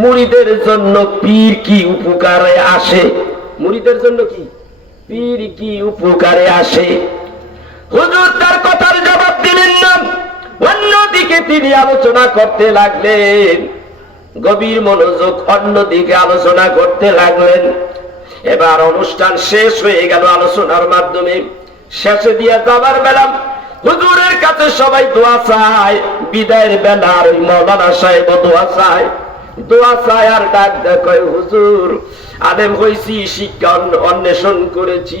মুরিদের জন্য পীর কি উপকারে আসে? মুরিদের জন্য কি পীর কি উপকারে আসে? হুজুর তার কথার জবাব দিলেন না। অন্যদিকে তিনি আলোচনা করতে লাগলেন, গভীর মনোযোগ অন্যদিকে আলোচনা করতে লাগলেন। এবার অনুষ্ঠান শেষ হয়ে গেল আলোচনার মাধ্যমে। শেষে দিয়ে যাবার বেলা হুজুরের কাছে সবাই দোয়া চায়, বিদায়ের বেলা আর ওই মওলানা সাহেব দোয়া চায়। দোয়া চায় আর ডাক দেয়, হুজুর আলেম হইছি, শিক্ষা অন্বেষণ করেছি,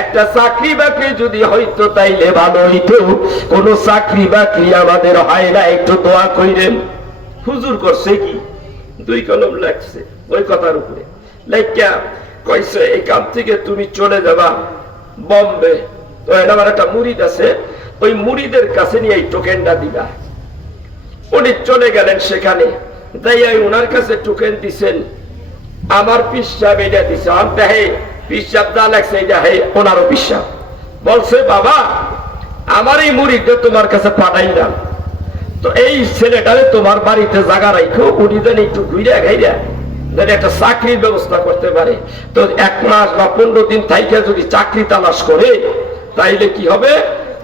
একটা চাকরি বাকরি যদি হইতো তাইলে ভালো হইতো, কোন চাকরি বাকরি আমাদের হয় না, একটু দোয়া কইরেন। হুজুর করছে কি, 2 কলম লাগছে ওই কথার উপরে লেখা, কইছে এখান থেকে তুমি চলে যাবা বম্বে, তো আমার একটা মুরিদ আছে, ওই মুরিদের কাছে নিয়ে এই টোকেনটা দিবা। উনি চলে গেলেন সেখানে, তাই ওনার কাছে টোকেন দিছেন। আমার পিসাব এটা দিছে, আমি হে পিসাব যা লাগছে এটা হে ওনারও পিসাব। বলছে বাবা আমার এই মুরিদটা তোমার কাছে পাঠাইলাম, তো এই ছেলেটারে তোমার বাড়িতে জায়গা রাখো, উনি যেন একটু ঘুরে ঘাইরা যেন একটা চাকরির ব্যবস্থা করতে পারে। তো 1 মাস বা 15 দিন থাইকে যদি চাকরি তালাশ করে তাইলে কি হবে,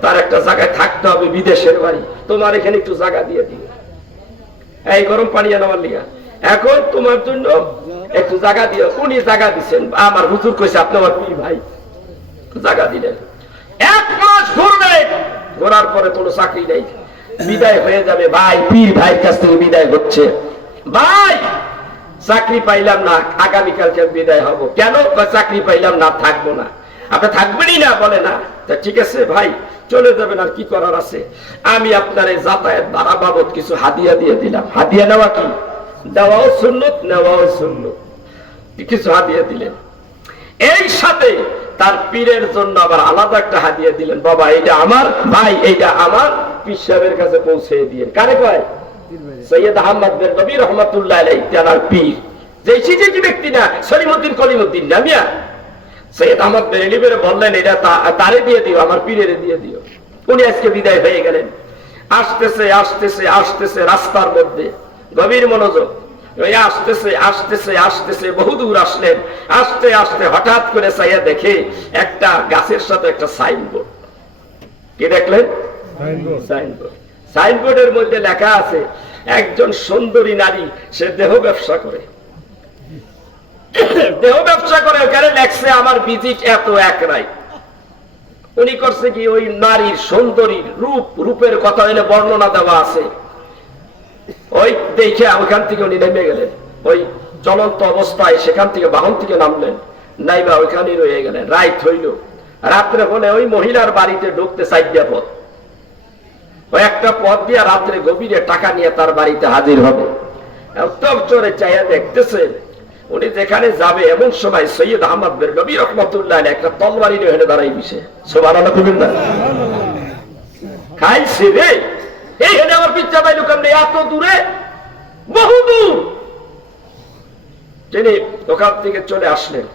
তার একটা জায়গায় থাকতে হবে, বিদেশের বাড়ি, তোমার এখানে একটু জায়গা দিয়ে দিবে, এই গরম পানি আনাবার লিগা, এখন তোমার জন্য একটু জায়গা দিও। উনি জায়গা দিচ্ছেন, আমার হুজুর কইছে আপনি আমার পীর ভাই, জায়গা দিলেন। 1 মাস ঘুরবে, ঘোরার পরে কোনো চাকরি নেই, বিদায় হয়ে যাবে। ভাই পীর ভাইয়ের কাছ থেকে বিদায় হচ্ছে, ভাই চাকরি পাইলাম না, আগামীকালকে বিদায় হব। কেন? চাকরি পাইলাম না, থাকবো না। আপনি থাকবেনই না? বলে না। তা ঠিক আছে ভাই চলে যাবেন, আর কি করার আছে, আমি আপনার এই যাতায়াত ভাড়া বাবদ কিছু হাদিয়া দিয়ে দিলাম। হাদিয়া নেওয়া কি, দেওয়াও সুন্নত, নেওয়াও সুন্নত, কিছু হাদিয়া দিলেন। এই সাথে তার পীরের জন্য আবার আলাদা একটা হাদিয়া দিলেন, বাবা এটা আমার ভাই, এইটা আমার পীর সাহেবের কাছে পৌঁছে দিয়ে। কারে কয়? সৈয়দ আহমদ বেরলভী রহমাতুল্লাহ আলাইহি, তার পীর। যে ব্যক্তি না সলিমউদ্দিন কলিমউদ্দিন না মিয়া, সৈয়দ আহমদ বেরলভী বললেন এটা তারে দিয়ে দিও, আমার পীরের দিয়ে দিও। উনি আজকে বিদায় হয়ে গেলেন। আসতেছে আসতেছে আসতেছে রাস্তার মধ্যে গভীর মনোযোগ, আসতেছে আসতেছে আসতেছে বহুদূর আসলেন। আসতে আসতে হঠাৎ করে চাইয়া দেখে একটা গাছের সাথে একটা সাইনবোর্ড। কি দেখলেন? সাইনবোর্ড। সাইনবোর্ডের মধ্যে লেখা আছে একজন সুন্দরী নারী, সে দেহ ব্যবসা করে। দেহ ব্যবসা করে, ওখানে লেখছে আমার ভিজিট এত এক নাই। উনি করছে কি, ওই নারীর সুন্দরী রূপের কথা হলে বর্ণনা দেওয়া আছে, ওই দেখে ওইখান থেকে উনি নেমে গেলেন। ওই চলন্ত অবস্থায় সেখান থেকে বাহন থেকে নামলেন, নাইবা ওইখানে রয়ে গেলেন। রাত হইল, রাত্রে হলে ওই মহিলার বাড়িতে ঢুকতে 4টা পথ, ওই একটা পথ দিয়ে রাত্রে গভীরে টাকা নিয়ে তার বাড়িতে হাজির হবে। চোরে চাইয়া দেখতেছে উনি যেখানে যাবে, এমন সময় সৈয়দ আহমদ বেরলভী রহমাতুল্লাহ আলাইহি একটা তলবারি নিয়ে হেঁটে দাঁড়াই দিছে। সুবহানাল্লাহ কইবেন না? খাইছে রে, এই হেঁটে আমার পিচ্ছা পাইল কেমনে, এত দূরে, বহু দূর। তিনি ওখান থেকে চলে আসলেন।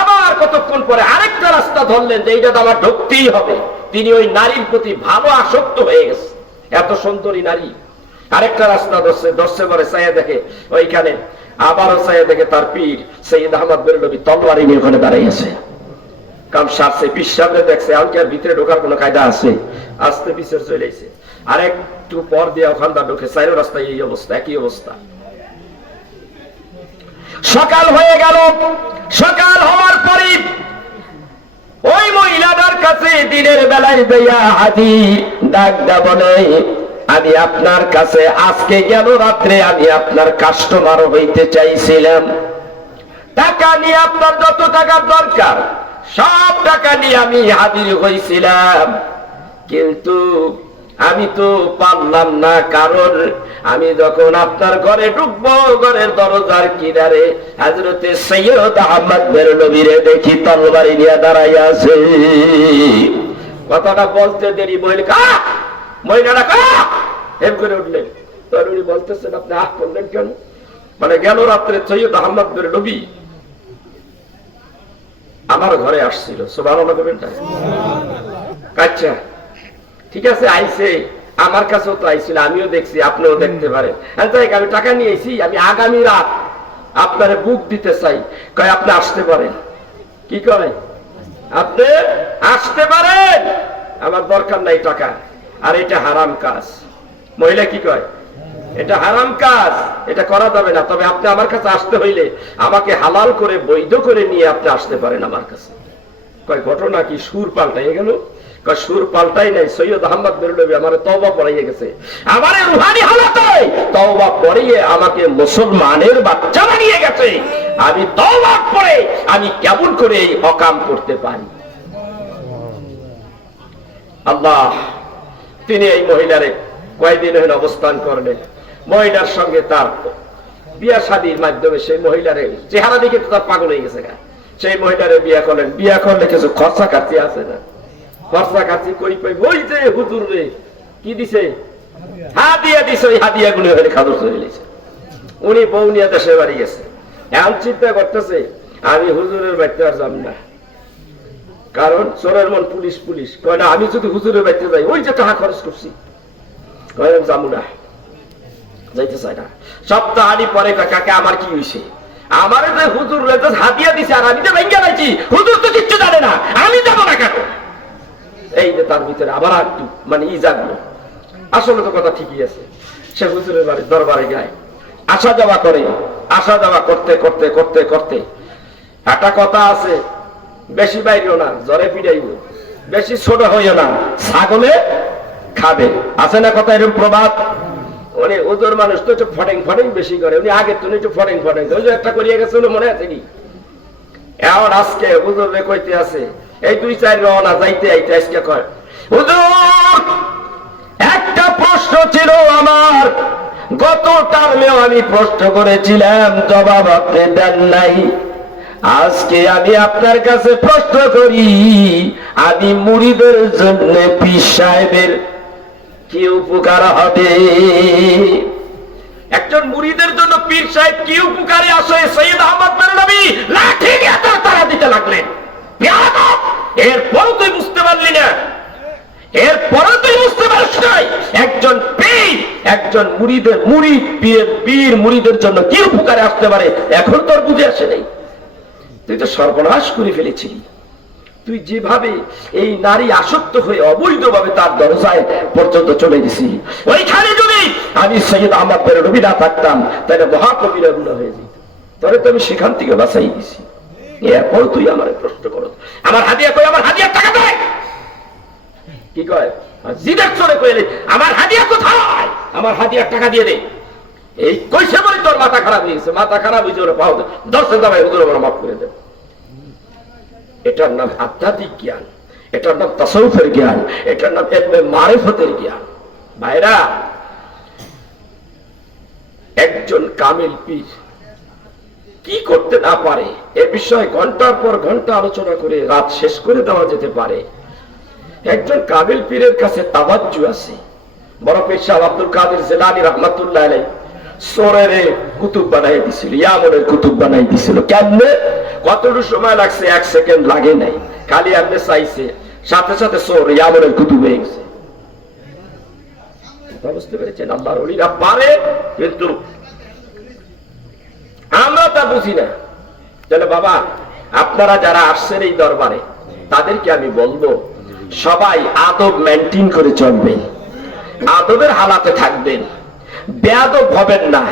আবার কতক্ষণ পরে আরেকটা রাস্তা ধরলেন যে এইটা তো আমার ঢুকতেই হবে। তিনি ওই নারীর প্রতি ভালো আসক্ত হয়ে গেছে, এত সুন্দরী নারী। আরেকটা রাস্তা ধরছে পরে চাইয়া দেখে ওইখানে, আবারও চাইয়া দেখে তার পীর সৈয়দ আহমদ বেরলভী তলোয়ারি নিয়ে ওখানে দাঁড়িয়েছে। কাম সারছে, পীর সামনে দেখছে, আমাকে আর ভিতরে ঢোকার কোনো কায়দা আছে? আস্তে পিছের চলে এসে আরেকটু পর দিয়ে ওখানটা ঢোকে, চাইরো রাস্তায় এই অবস্থা, একই অবস্থা। সকাল হয়ে গেল। সকাল হওয়ার পরে ওই মহিলাটার কাছে দিনের বেলায় দেয়া হাজির, ডাক দা বলে, আমি আপনার কাছে আজকে গেল রাত্রে আমি আপনার কাস্টমার হইতে চাইছিলাম, টাকা নিয়ে আপনার যত টাকার দরকার সব টাকা নিয়ে আমি হাজির হয়েছিলাম, কিন্তু আমি তো পারলাম না, কারণ আমি যখন আপনার ঘরে ঢুকবো, ঘরের দরজার কিনারে হযরতে সৈয়দ আহমদ বেরলভীরে দেখি তলবারি নিয়ে দাঁড়াইয়া আছে। কথাটা বলতে দেরি মহিলাটা এম করে উঠলেন। তখন উনি বলতেছেন, আপনি আহ করলেন কেন? মানে গেল রাত্রে সৈয়দ আহমদ বেরলভী আমার ঘরে আসছিল। সুবহানাল্লাহ বলবেন না? আচ্ছা ঠিক আছে, আইছে, আমার কাছেও তো আইছিল, আমিও দেখছি, আপনিও দেখতে পারেন। আমি টাকা নিয়ে এসেছি, আমি আগামী রাত আপনারে বুক দিতে চাই। কয় আপনি আসতে পারেন। কি কয়? আপনি আসতে পারেন, আমার দরকার নাই টাকা। আর এটা হারাম কাজ। মহিলা কি কয়? এটা হারাম কাজ, এটা করা যাবে না। তবে আপনি আমার কাছে আসতে হইলে আমাকে হালাল করে বৈধ করে নিয়ে আপনি আসতে পারেন আমার কাছে। কয় ঘটনা কি? সুর পাল্টাইয়ে গেল? সুর পাল্টাই নাই, সৈয়দ আহমদ বেরলভী আমার তওবা পড়াইয়ে গেছে। আমার রুহানি হালাতে তওবা পড়িয়ে আমাকে মুসলমানের বাচ্চা বানিয়ে গেছে। আমি তওবা পড়ে আমি কেমন করে এই অকাম করতে পারি? আল্লাহ তিনি এই মহিলারে কয়েকদিন হইল অবস্থান করলেন। মহিলার সঙ্গে তার বিয়া শাদীর মাধ্যমে সেই মহিলারে চেহারা দেখে তো তার পাগল হয়ে গেছে। সেই মহিলারে বিয়া করলেন। বিয়া করলে কিছু খরচা কাটতে আছে না? খরচা কাটছি কই পাই? ওই যে হুজুর রে কি দিছে, হাদিয়া দিছে। ওই হাদিয়া গুলো হলে খাদর হয়ে গেছে। উনি বউ নিয়ে দেশে বাড়ি গেছে। এখন চিন্তা করতেছে আমি হুজুরের বাড়িতে আর যাব না, কারণ চোরের মন পুলিশ পুলিশ। কয় না, আমি যদি হুজুরের বাড়িতে যাই ওই যে টাকা খরচ করছি, কয় যাবো না, যাইতে চাই না। সপ্তাহানি পরে কাকা আমার কি হয়েছে? আমার যে হুজুর হাদিয়া দিছে আর আমি তো ভেঙ্গে পাইছি, হুজুর তো কিচ্ছু জানে না, আমি যাবো না কেন? এই যে তার ভিতরে আবার একটু মানে ই জাগলো। আসলে তো কথা ঠিকই আছে। সে হুজুরের বাড়ি দরবারে যায়, আসা যাওয়া করে। আসা যাওয়া করতে করতে করতে করতে একটা কথা আছে, বেশি বাইরেও না জ্বরে পিড়াইব, বেশি ছোট হইও না ছাগলে খাবে। আছে না কথা এরকম প্রবাদ? উনি ওজোর মানুষ তো একটু ফটেং ফটেং বেশি করে। উনি আগের তো একটু ফটেং ফটেং ওই যে একটা করিয়ে গেছে মনে আছে কি? এখন আজকে হুজুর রে কইতে আছে এই 2-4 রওনা যাইতে আইতে আজকে কয় হুজুর একটা প্রশ্ন ছিল আমার, গত টার্মেও আমি প্রশ্ন করেছিলাম, জবাব আপনি দেন নাই। আজকে আমি আপনার কাছে প্রশ্ন করি, আমি মুরিদের জন্য পীর সাহেবের কি উপকার হবে? একজন মুরিদের জন্য পীর সাহেব কি উপকারে আসে? সৈয়দ আহমদ বেরলভী লাঠি দিয়ে তারা দিতে লাগলেন। এরপরও তুই বুঝতে পারলি না? এরপরও তুই বুঝতে পারিস নাই একজন পীর, একজন মুরিদের মুরিদ পীর মুরিদের জন্য কি উপকারে আসতে পারে? এখন তোর বুঝে আসে নাই। তুই তো সর্বনাশ করে ফেলেছিলি। তুই যেভাবে এই নারী আসক্ত হয়ে অবৈধভাবে তার দরজায় পর্যন্ত চলে গেছি, ওইখানে যদি আমি সৈয়দ আহমদ বেরলভী না থাকতাম তাহলে মহাকবিরা গুণা হয়ে যেত। তবে তো আমি সেখান থেকে বাঁচাই দিছি। এরপর তুই আমার প্রশ্ন করো আমার হাদিয়া কই? আমার হাদিয়ার টাকা দেয়। কি কয়? জিদাক চলে কইলে আমার হাদিয়া কোথায়? আমার হাদিয়ার টাকা দিয়ে দে। এই কইছে বলে তোর মাথা খারাপ হয়ে গেছে। মাথা খারাপ হয়েছে ওরা পাও 10 দাবাই হুজুর ওরা মাফ করে দেব। এটার নাম আধ্যাত্মিক জ্ঞান, এটার নাম তাসাউফের জ্ঞান, এটার নাম ইলমে মারিফতের জ্ঞান। ভাইরা, একজন কামিল পীর কি করতে না পারে এ বিষয়ে ঘন্টার পর ঘন্টা আলোচনা করে রাত শেষ করে দেওয়া যেতে পারে। একজন কামিল পীরের কাছে তাওয়াজ্জু আছে। বড় পীর সাহেব আব্দুল কাদের জিলানী রাহমাতুল্লাহ আলাইহি সোরের কুতুব বানাই দিছিল, ইয়ামনের কুতুব বানাই দিছিল। কেমনে? কতটুকু সময় লাগছে? 1 সেকেন্ড লাগে নাই। খালি আপনি চাইছে, সাথে সাথে সোর ইয়ামনের কুতুব হয়ে গেছে। বুঝতে পেরেছেন? আল্লাহর ওলিরা পারে, কিন্তু আমরা তা বুঝি না। তাহলে বাবা, আপনারা যারা আসছেন এই দরবারে তাদেরকে আমি বলবো সবাই আদব মেনটেন করে চলবেন, আদবের হালাতে থাকবেন, বেয়াদব হবেন না।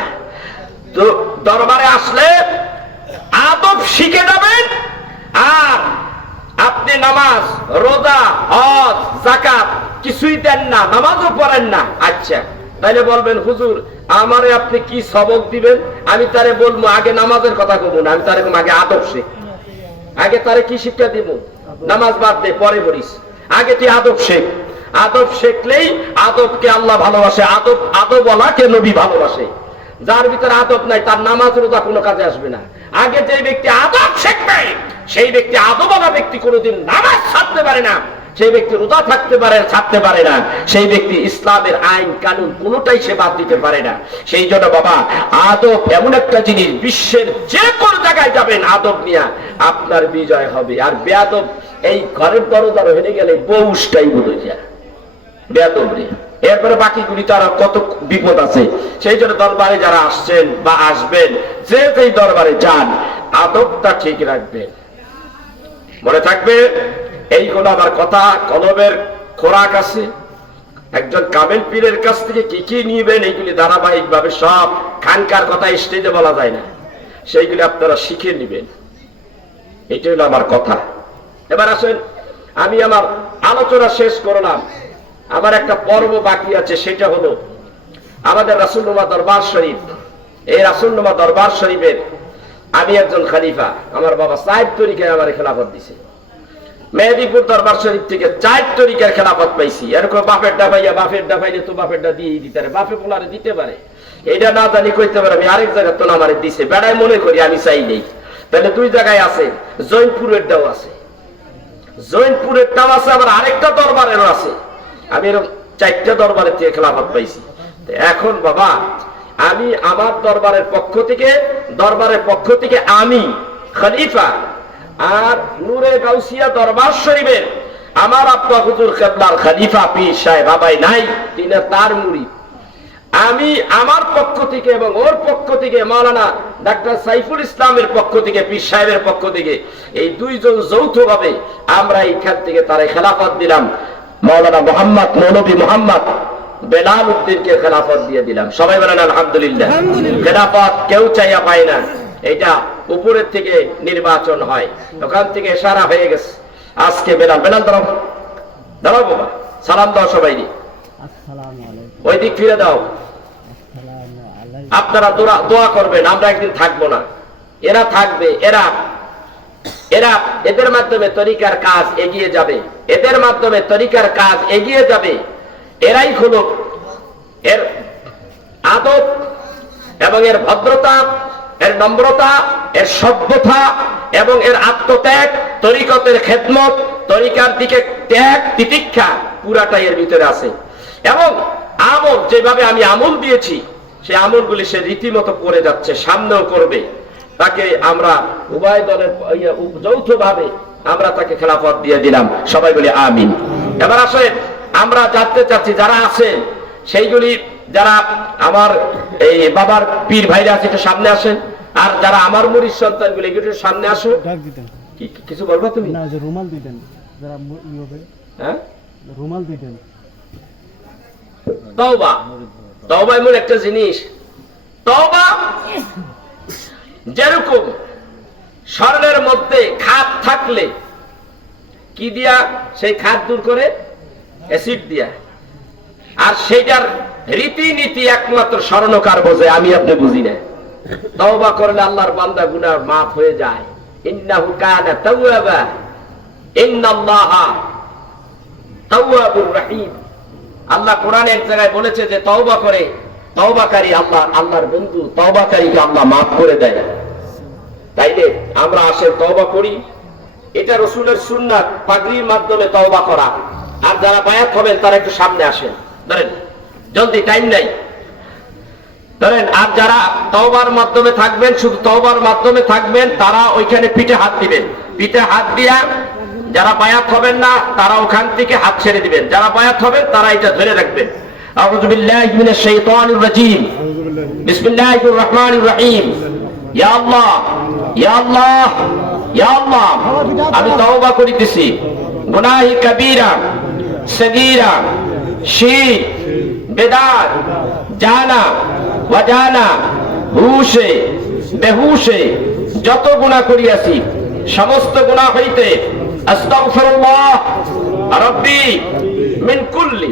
তো দরবারে আসলে আদব শিখে যাবেন। আর আপনি নামাজ, রোজা, হজ, যাকাত কিছুই দেন না, নামাজও পড়েন না, আচ্ছা তাইলে বলবেন হুজুর আমারে আপনি কি সবক দিবেন? আমি তারে বলবো আগে নামাজের কথা কব না, আমি তারে আগে আদব শেখ। আগে তারে কি শিক্ষা দিব? নামাজ বাদ দে, পরে পড়িস। আগে তুই আদব শেখ। আদব শেখলেই আদবকে আল্লাহ ভালোবাসে, আদবওয়ালাকে নবী ভালোবাসে। যার ভিতরে আদব নাই তার নামাজ রোজা কোনো কাজে আসবে না। আগে যে ব্যক্তি আদব শিখবে সেই ব্যক্তি, আদবওয়ালা ব্যক্তি কোনোদিন নামাজ ছাড়তে পারে না, সেই ব্যক্তি রোজা ছাড়তে পারে না, সেই ব্যক্তি ইসলামের আইন কানুন কোনোটাই সে বাদ দিতে পারে না। সেই জন্য বাবা, আদব এমন একটা জিনিস, বিশ্বের যে কোন জায়গায় যাবেন আদব নিয়ে আপনার বিজয় হবে। আর বেয়াদব এই ঘরের দরজার হয়ে গেলে বউসটাই বোধ যায় বেয়াদব রে। এরপরে বাকিগুলি তো আরো কত বিপদ আছে। সেই জন্য দরবারে যারা আসছেন বা আসবেন, যে যেই দরবারে যান, আদবটা ঠিক রাখবেন। মনে থাকবে এইগুলো আমার কথা, কলমের খোরাক আছে। একজন কামেল পীরের কাছ থেকে কি কি নিবেন, এইগুলি ধারাবাহিক ভাবে সব খানকার কথা স্টেজে বলা যায় না, সেইগুলি আপনারা শিখে নিবেন। এটা হলো আমার কথা। এবার আসেন, আমি আমার আলোচনা শেষ করলাম, আমার একটা পর্ব বাকি আছে, সেটা হলো আমাদের রাসূলুল্লাহ দরবার শরীফ। এই রাসূলুল্লাহ দরবার শরীফের আমি একজন খলিফা, আমার বাবা 4 তরিকায় আমার খেলাফত দিছে। মেহেদীপুর দরবার শরীফ থেকে 4 তরিকার খেলাফত পাইছি। এরকম বাপের ডাবাইয়া, বাপের ডাবাইলে তো বাপের ডা দিয়ে দিতে পারে, বাপে পোলারে দিতে পারে, এটা না জানি কইতে পারে আমি আরেক জায়গায় তো আমারে দিছে, বেড়ায় মনে করি আমি চাই নেই। তাহলে 2 জায়গায় আছে, জৈনপুরের দাও আছে, জৈনপুরের দাও আছে, আবার আরেকটা দরবারেরও আছে। আমি এরকম 4টা দরবারের থেকে খেলাফত পাইছি। এখন বাবা, আমি আমার দরবারের পক্ষ থেকে আমি খলিফা, আর নূরে গাউসিয়া দরবার শরীফের আমার আব্বা হুজুর কিবলার খলিফা পীর সাহেব বাবাই নাই, তিনি তার মুরিদ। আমি আমার পক্ষ থেকে এবং ওর পক্ষ থেকে মাওলানা ডাক্তার সাইফুল ইসলামের পক্ষ থেকে, পীর সাহেবের পক্ষ থেকে, এই 2 জন যৌথভাবে আমরা এইখান থেকে তারে খেলাফত দিলাম। মাওলানা মোহাম্মদ, মৌলভী মোহাম্মদ বেলাল উদ্দিনকে খেলাফত দিয়ে দিলাম। সবাই বলেন আলহামদুলিল্লাহ। খেলাফত কেউ চাইয়া পায় না, এটা উপরের থেকে নির্বাচন হয়, ওখান থেকে ইশারা হয়ে গেছে। আজকে বেলাল দাঁড়াও, দাঁড়াও বাবা, সালাম দাও সবাই, ওই দিক ফিরে দাও। আপনারা দোয়া করবেন, আমরা একদিন থাকবো না, এরা থাকবে। এদের মাধ্যমে তরিকার কাজ এগিয়ে যাবে, এদের মাধ্যমে তরিকার কাজ এগিয়ে যাবে। এরাই হলো এর আদব এবং এর ভদ্রতা, এর নম্রতা, এর সভ্যতা এবং এর আত্মত্যাগ, তরিকতের খেদমত, তরিকার দিকে ত্যাগ তিতিক্ষা পুরাটাই এর ভিতরে আছে। এবং আমল, যেভাবে আমি আমল দিয়েছি, সেই আমলগুলি সে রীতিমতো করে যাচ্ছে, সামনেও করবে। তাকে আমরা উভয় দলের যৌথভাবে আমরা তাকে খেলাফত দিয়ে দিলাম। সবাই বলি আমিন। এবার আসলে আমরা জানতে চাচ্ছি, যারা আছেন সেইগুলি, যারা আমার এই বাবার পীর ভাইরা আছে একটু সামনে আসেন, আর যারা আমার মুরিদ সন্তানগুলি একটু সামনে আসো। কিছু বলবা তুমি? না, যে রুমাল দিতেন, যারা হ্যাঁ রুমাল দিতেন। তওবা, তওবা এমন একটা জিনিস, তওবা যেরকম স্বর্ণের মধ্যে খাদ থাকলে কি দিয়া সেই খাদ দূর করে, অ্যাসিড দিয়া, আর সেইটার রীতিনীতি একমাত্র স্বর্ণকার বোঝে, আমি আপনি বুঝি না। তওবা করলে আল্লাহর বান্দা গুনাহ মাফ হয়ে যায়। ইন্নাহু কানা তাওয়াবা, ইন্নাল্লাহা তাওয়াবুর রহিম। আল্লাহ কোরআনে এক জায়গায় বলেছে যে তওবা করে, তওবাকারী আল্লাহর বন্ধু, তওবাকারীকে আল্লাহ মাফ করে দেয়। তাইলে আমরা আসে তওবা করি, এটা রাসূলের সুন্নাত, পাগড়ির মাধ্যমে তওবা করা। আর যারা বায়াত হবেন তারা একটু সামনে আসেন, ধরেন জলদি, টাইম নাই, ধরেন। আর যারা তওবার মাধ্যমে থাকবেন, শুধু তওবার মাধ্যমে থাকবেন, তারা ওইখানে পিঠে হাত দিবেন। পিঠে হাত দিয়া যারা বায়াত হবেন না, তারা ওখান থেকে হাত ছেড়ে দিবেন। যারা বায়াত হবেন তারা এটা ধরে রাখবেন। আউযু বিল্লাহি মিনাশ শাইতানির রাজীম, বিসমিল্লাহির রহমানির রহিম। ইয়া আল্লাহ, ইয়া আল্লাহ, ইয়া আল্লাহ, আমি তওবা করিতেছি গুনাহি কবীরা, সগীরা, শিরক, বিদআত, জানা ওয়াজানা, হুশে বেহুশে যত গুনাহ করিয়াছি, সমস্ত গুনাহ হইতে আস্তাগফিরুল্লাহ রাব্বি মিন কুল্লি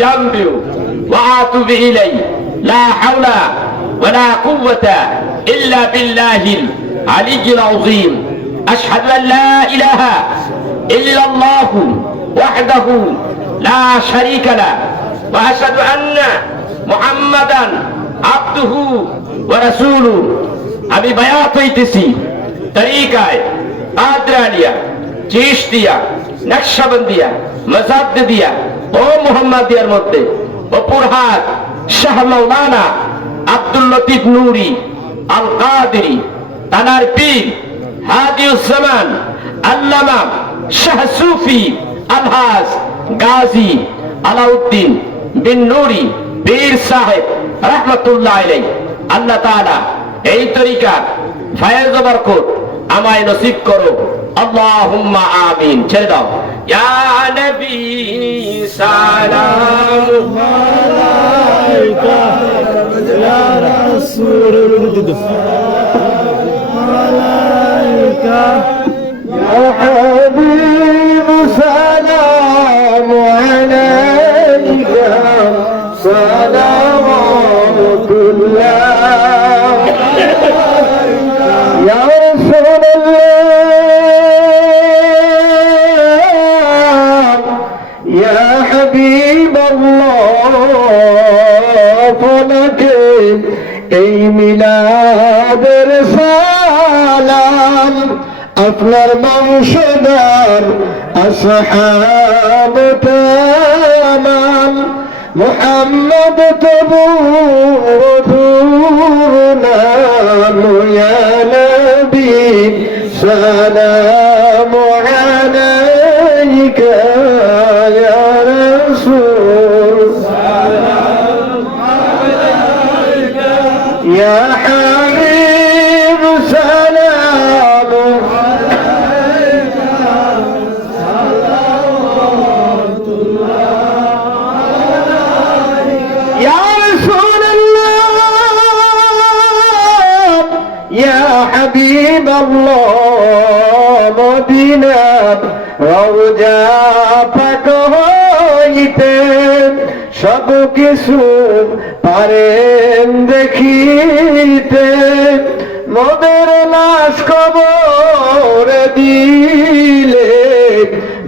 জামবি ওয়া আতুবু ইলাইহি লা হাওলা ওয়ালা কুওয়াতা ইল্লা বিল্লাহিল আলিয়্যিল আযীম। আশহাদু আন লা ইলাহা ইল্লাল্লাহু ওয়াহদাহু লা শারীকা লাহু ওয়া আশহাদু আন্না মুহাম্মাদান আবদুহু ওয়া রাসূলুহু। আমি বায়াত হইতেছি তরিকায় কাদরানিয়া, চিশতিয়া, নকশবন্দিয়া, মাজাদ্দিয়া ও মুহাম্মাদিয়ার মধ্যে অপুরহাট শাহ মাওলানা আব্দুল লতিফ নুরি আল কাদেরী, তানার পীর হাদিউজ জামান আল্লামা শাহ সুফি আলহাজ গাজী আলাউদ্দিন বিন নুরি পীর সাহেব রাহমাতুল্লাহ আলাইহি, আল্লাহ তাআলা এই তরিকা ফায়েজ বরকত আমায় নসিব করো, আল্লাহুম্মা আমিন। ছেড়ে দাও। ইয়া নবী সালাম আলাইকা ইয়া রাসূল আলাইকা ইয়া হাবিব সালাম আলাইকা সালাওয়াতুল্লাহ ইয়া রাসূলুল্লাহ ইয়া হাবিবাল্লাহ, তোমাকে এই মিলাদের সালাম আপনার বংশধর আসহাব তামাম, মুহাম্মদ তবু নাম ইয়া নবী সালামু আলাইকা ইয়া রাসূল সালামু আলাইকা ইয়া হাবিব সালামু আলাইকা সালাওয়াতুল্লাহ ইয়া রাসূলুল্লাহ ইয়া হাবিবাল্লাহ, মদিনার রওজা পাক হইতে সব কিছু পারেন দেখিতে, মোদের লাশ কবর দিলে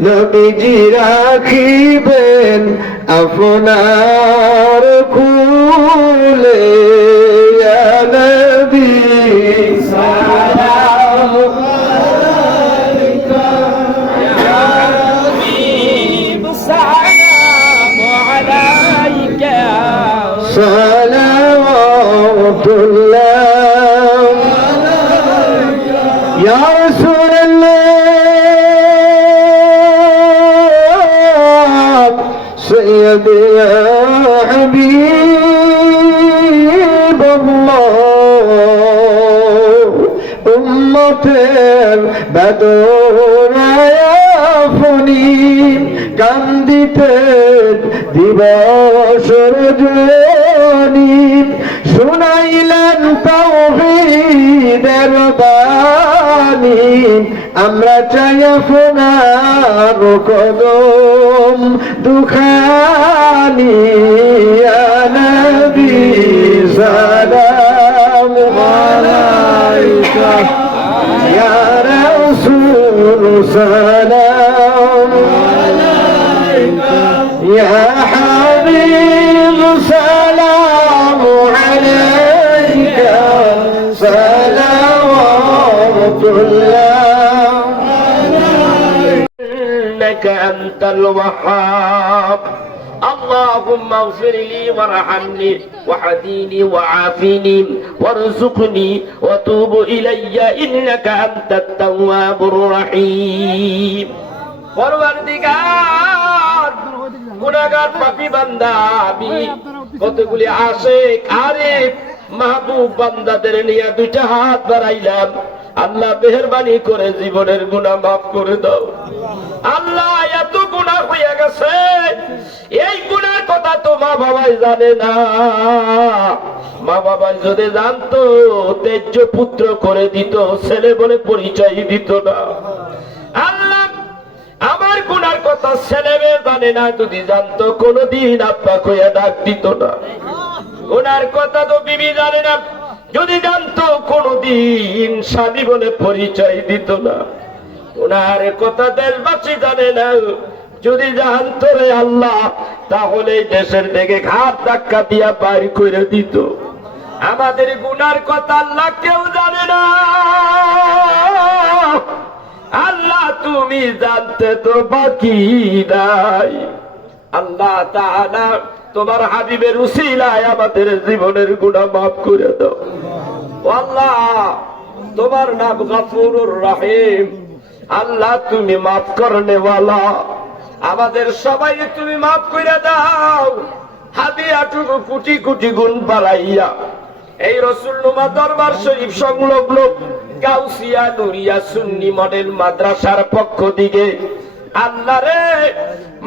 নবীজি রাখিবেন আপনার কুলে, ইয়া নবী সালামু আলাইকা ইয়া হাবিব সালামু আলাইকা সালাওয়াতুল্লাহ ইয়া রাসূলুল্লাহ সাইয়্যিদি ইয়া হাবিবাল্লাহ, উম্মতের বেদনায় আপনি কান্দিতে দিবস রজনী, শুনাইলেন তাওহীদের বাণী, আমরা চাই আপনার কদম দুখানি, ইয়া নবী সালামু আলাইকা ইয়া রাসূল সালামু আলাইকা ইয়া হাবিব সালামু আলাইকা সালাওয়াতুল্লাহ ইন্নাকা আনতাল ওয়াহ্হাব, اللهم اغفر لي وارحمني واهدني وعافني وارزقني وتوب إلي إنك أنت التواب الرحيم। পরওয়ারদিগার, গুনাহগার পাপী বান্দা আমি, কতগুলি আশিক আরিফ মাহবুব বান্দাদের নিয়ে দুইটা হাত বাড়াইলাম। আল্লাহ মেহেরবানি করে জীবনের গুনাহ মাফ করে দাও। আল্লাহ এত গুনাহ হয়ে গেছে, এই গুনার কথা তো মা বাবাই জানে না। মা বাবা যদি জানতো তেজ্য পুত্র করে দিত, ছেলে বলে পরিচয় দিত না। আল্লাহ আমার গুনার কথা ছেলে মেয়ে জানে না, যদি জানতো কোনদিন আব্বা কইয়া ডাক দিত না। গুনার কথা তো বিবি জানে না, যদি জানতো কোনদিন স্বামী বলে পরিচয় দিত না। গুনার কথা দেশবাসী জানে না, যদি জানতো রে আল্লাহ তাহলে দেশের থেকে ঘাট ধাক্কা দিয়া বাইর করে দিত। আমাদের গুনার কথা আল্লাহ কেউ জানে না। আল্লাহ তুমি জানতে তো বাকি নাই। আল্লাহ তাআলা তোমার হাবিবের উসিলায় আমাদের জীবনের গুনাহ মাফ করে দাও। আল্লাহ তোমার নাম গফুরুর রহিম। আল্লাহ তুমি মাফ করনে ওয়ালা, আমাদের সবাই তুমি মাফ করে দাও। হাদিয়াটুকু কোটি কোটি গুণ বাড়াইয়া এই রসুল্লুমা দরবার শরীফ সংলগ্ন গাউসিয়া নুরিয়া সুন্নি মডেল মাদ্রাসার পক্ষ থেকে আল্লাহ রে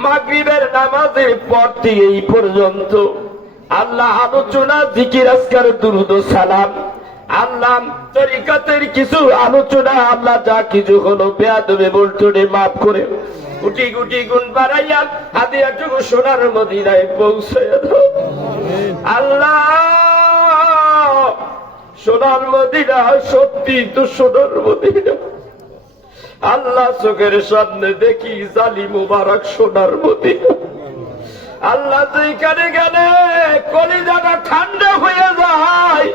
মাগরিবের নামাজের পর থেকে এই পর্যন্ত আল্লাহ আলোচনা জিকির আজকার দুরুদ ও সালাম আল্লাহ তরিকাতের কিছু আলোচনা আল্লাহ যা কিছু হলো বেয়াদবে বলতে মাফ করে কোটি কোটি গুণ বাড়াইয়া হাদিয়াটুকু সোনার মদিনায় পৌঁছে দাও আল্লাহ। সোনার মদিনা সত্যি তো সোনার মদিনা আল্লাহ চোখের সামনে দেখি জালি মুবারক সোনার মদিনা আল্লাহ যেখানে গেলে কলিজাটা ঠান্ডা হয়ে যায়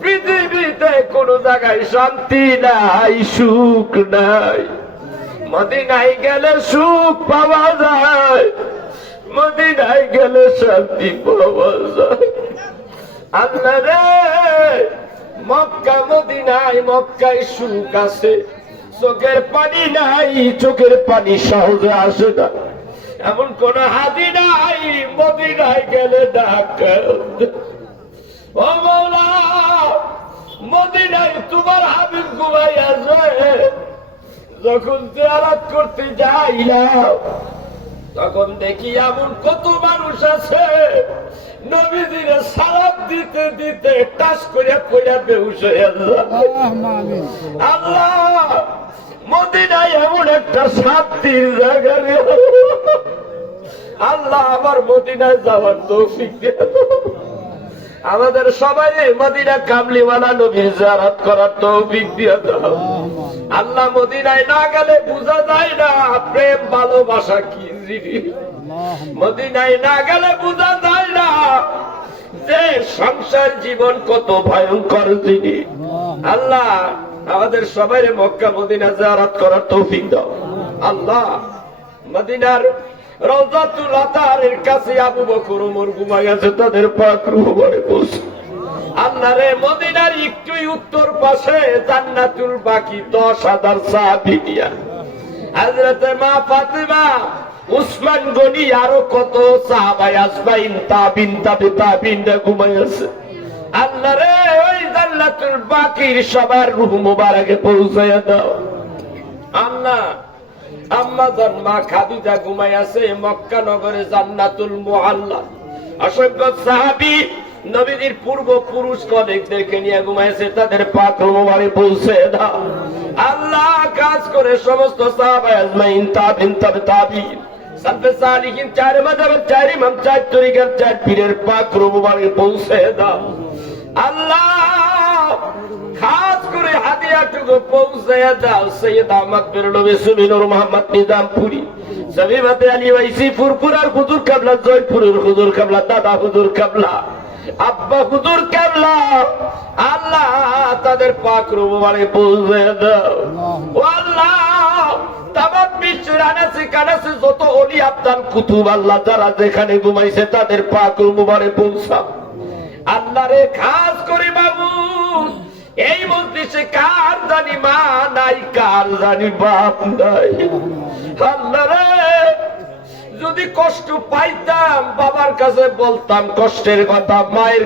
পৃথিবীতে কোন জায়গায় শান্তি নাই সুখ নাই মদিনায় গেলে সুখ পাওয়া যায় মদিনায় গেলে শান্তি পাওয়া যায় আল্লাহ রে মক্কা মদিনায় মক্কায় সুখ আছে চোখের পানি নাই চোখের পানি সহজে আসে না এমন কোন হাদি নাই মদিনায় গেলে ডাক ও মওলা মদিনায় তোমার হাবিব ঘুমাইয়া যায় যখন জিয়ারত করতে যাই না তখন দেখি এমন কত মানুষ আছে নবীজির সালাম দিতে দিতে টাস করে পড়ে বেহুশ হয়ে যায় আল্লাহ মদিনায় এমন একটা শান্তির জায়গা রে আল্লাহ আমার মদিনায় যাওয়ার তৌফিক দিয়ে আমাদের সবাই মদিনা কামলিওয়ালা নবীর জিয়ারত করার তৌফিক দিয়ে দাও আল্লাহ মদিনায় না গেলে বোঝা যায় না প্রেম ভালোবাসা কি জিনিস মদিনায় না গেলে বোঝা যায় না যে সংসার জীবন কত ভয়ঙ্কর জিনিস আল্লাহ আমাদের সবাই মক্কা মদিনা জিয়ারত করার তৌফিক দাও আল্লাহ। মদিনার রওজাতুল আতারের কাছে আবু বকর ওমর ঘুমায় আছে তাদের পাক রূহ ভরে পৌঁছে আল্লাহ রে মদিনার একটুই উত্তর পাশে জান্নাতুল বাকি 10,000 সাহাবী নিয়া হযরতে মা ফাতিমা উসমান গনি আরো কত সাহাবা আজমাইন তাবিন তাবে তাবিনরা ঘুমায় আছে আল্লাহ রে ওই জান্নাতুল বাকির সবার রূহ মুবারকে পৌঁছায়া দাও আল্লাহ। আম্মা জান মা খাদিজা ঘুমায় আছে মক্কা নগরে জান্নাতুল মুআল্লা অসংখ্য সাহাবী নবীজির পূর্ব পুরুষ কলেজদেরকে নিয়ে ঘুমাইছে তাদের পাক মোবারকে পৌঁছে দাও আল্লাহ। কাজ করে সমস্ত সাহাবা আজমাইন তাবিন তাবে তাবিন সালফে সালিহিন চার মাযহাবের চার ইমাম চার তরিকার চার পীরের পাক মোবারকে পৌঁছে দাও আল্লাহ। খাস করে হাদিয়াটুকু পৌঁছে দাও সৈয়দ আহমদ বেরলভী সুবিনুর মোহাম্মদ নিজামপুরি সবিবাতে আলী ওয়াইসি ফুরফুরার হুজুর কাবলা জয়পুরের হুজুর কাবলা দাদা হুজুর কাবলা আব্বা হুজুর কাবলা আল্লাহ তাদের পাক রূপবারে পৌঁছে দাও ও আল্লাহ। তামাম বিশ্বের আনাচে কানাচে যত ওলি আবদাল কুতুব আল্লাহ যারা যেখানে ঘুমাইছে তাদের পাক রূপবারে পৌঁছাও আল্লাহ রে। খাস করে মাবুদ এই মজলিসে কার জানি মা নাই কার জানি বাপ নাই আল্লাহ রে যদি কষ্ট পাইতাম বাবার কাছে বলতাম কষ্টের কথা মায়ের